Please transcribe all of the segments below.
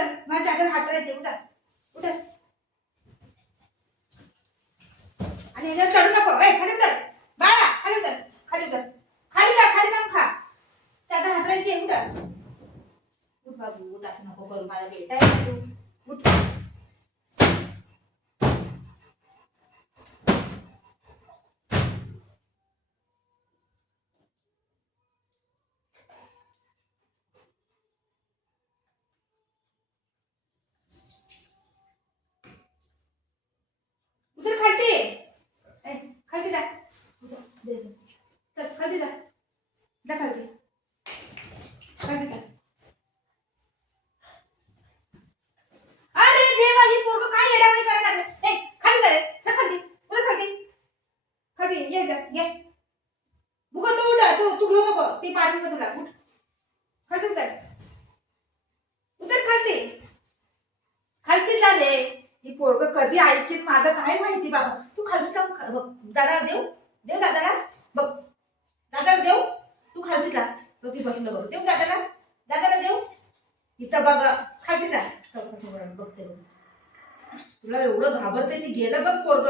उतर, माझ्या चादर हाताळायचे, उतर उतर. आणि याच्यावर चढू नको. खाली उतर बाळा, खाली उतर, खाली उतर, खाली जा, खाली जाऊन खा. चादर हाताळायची, उतर. उठ बाबू, उठ, असं नको करू, माझा बेटा आहे तू. उठ. उतर खालती. खालती जा, चल खालती जा, जा खालती, खालती जा. अरे देवा, ही पोरग काय येड्यावानी करायला लागले. खाली जा रे, जा खालती, उतर खालती, खालती ये, जा ये. बुगा तू उठ, तू घेऊ नको ती पाणी में तुला. उठ खालती, उतर उतर खालती, खालती जा रे. ही पोरग कधी ऐकेल माझं काय माहिती बाबा. तू खालती जाऊन दादाला देऊ, देऊ दादाला बघ, दादाला देऊ. तू खालती जा, तो ती बसलं बघ, देऊ दादाला, दादाला देऊ. इथं बघ खालती जा, बघते बघ. तुला एवढं घाबरते ती, गेलं बघ पोरग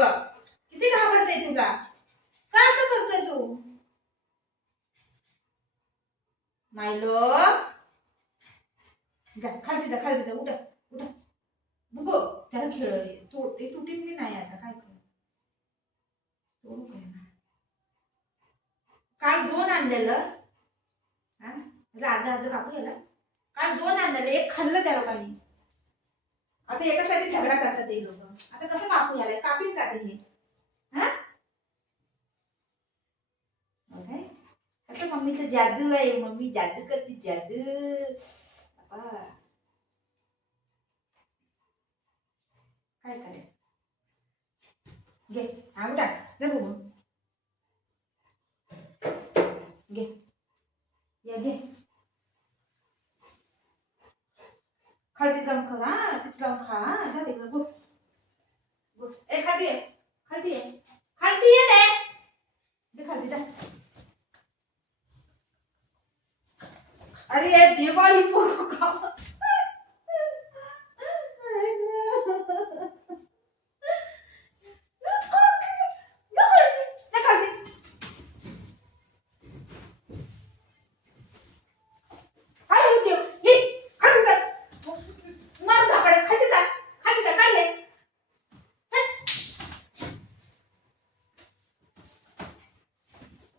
किती घाबरते तुला. का असं करतोय तू मायलो. जा खालती जा, खालती जा, उठ उठ. बुगो त्याला खेळ ते तुटीन मी नाही आता काय करू. काल 2 आणलेलं, हा अर्धा अर्ध कापू याला. काल 2 आणलेलं, एक खाल्लं त्या लोकांनी. आता एकासाठी झगडा करतात ते लोक. आता कसं कापू याला, कापील का ते. हा काय आता मम्मीचं जादू आहे, मम्मी जादू करते, जादू. काय करे घे, आवडा घे बघू, घे या घे. खालती जाऊन खा, हा तिथे जाऊन खा, जा तिकडे गो गो. खालती ये, खालती ये, खालती ये रे, दे खालती जा. अरे देवा, ही पोरग का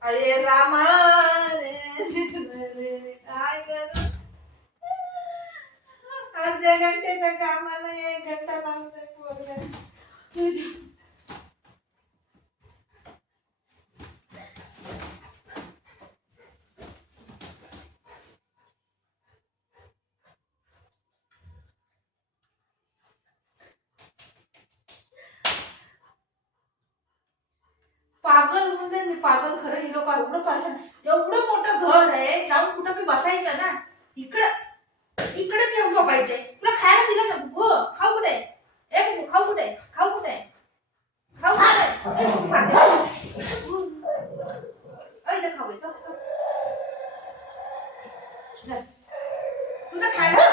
अरे रामा काय करू. अर्ध्या घंट्याच्या कामाला 1 घंटा लागतोय पोरग. पागल म्हणजे मी पागल. खरं ही लोक एवढं परेशान. एवढं मोठं घर आहे, जाऊन कुठं मी बसायचं ना, इकडे येऊन झोपायचे. तुला खायला दिलं ना गो, खाऊ कुठे. खाऊ कुठे, खाऊ कुठे, खाऊ कुठे खाऊ येतो तुझं खायला.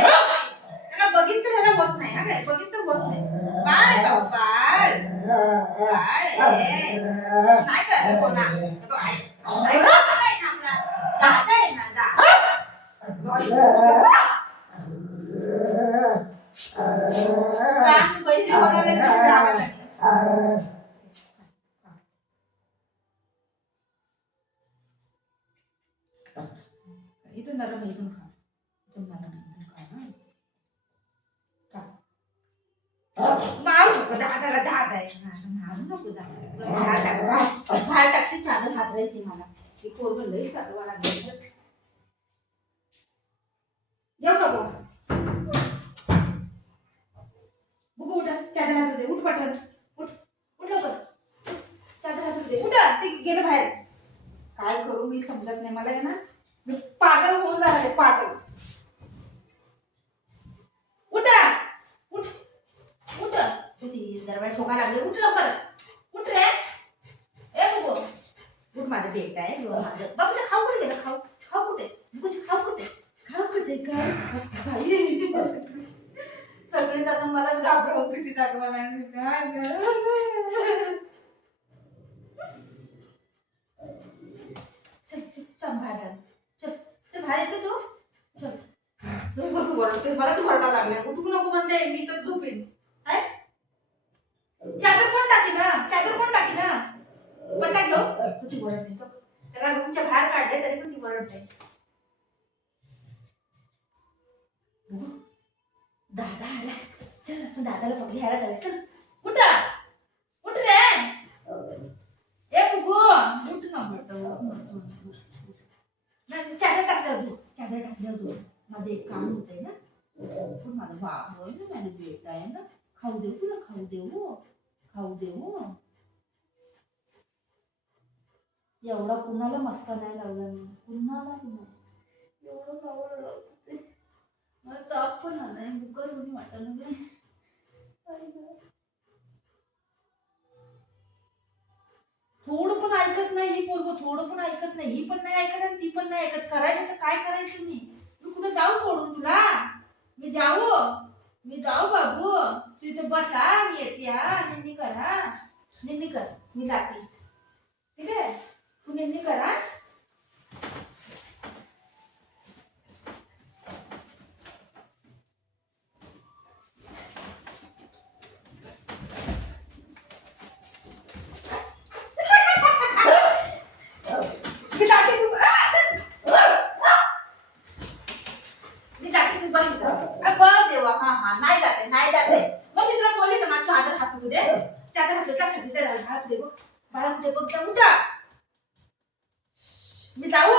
त्याला बघितलं त्याला होत नाही हा काय बघितलं होत नाही बाळ आहे बाबा बाळ बाळ आहे नाही काय कोणा नाही ना आपला दादा आहे ना दादा बहिणी होणार इथून नरम इथून खा इथून नरम इथून खा मारू नको दादाला दादा आहे मारू नको दादा बाहेर टाकते चादर हातरायची मला ते पोरगं लई चालवा लागलं येऊ का बाबा बघू उठा चादर हातरू दे उठ पटकन उठ उठ लवकर चादर हातरू दे उठा ते गेलं बाहेर काय करू मी समजत नाही मला आहे ना मी पागल होऊन जाणार पागल उठा उठ उठ दरवाजा ठोका लागले उठ लवकर उठ रे ए बघू उठ माझं बेट आहे माझं बाबूचं खाऊ कुठे गेलं खाऊ खाऊ कुठे कुठे खाऊ कुठे काय सगळे जण मला घाबरवून किती दाखवा लागले चल चल चल बाहेर चल चल बाहेर येतो तो चल तू बसू बरं मला तू भरटा लागलाय उठू नको म्हणजे मी तर झोपेन काय चादर कोण टाकी ना पट्टा घेऊ तू ती वरड नाही त्याला रूमच्या बाहेर काढले तरी पण ती वरड नाही दादा आला चल आपण दादाला पकडी ह्याला टाक चल उठा उठ रे ए बुगू उठ ना बेटा चादर टाकल्यावर तू मध्ये एक काम होतंय ना पण माझा बाप होय ना माझा बेटा आहे ना खाऊ देऊ तुला खाऊ देऊ एवढा कुणाला मस्का नाही लावला मी कुणाला एवढं खावं लागते मला ताप पण आलाय बुकर होऊन वाटायला थोडं पण ऐकत नाही ही पोरगं थोडं पण ऐकत नाही ही पण नाही ऐकत आणि ती पण नाही ऐकत करायचं तर काय करायचं मी कुठे जाऊ सोडून तुला मी जाऊ बाबू तू इथं बसा मी येते निन्नी कर मी जाते ठीक आहे तू निन्नी करा नाही जाते मग मी तुला बोलले ना माझ्या चादर हातू दे चादर हात दे बघ बाळा कुठे बघ जाऊ का मी जाऊ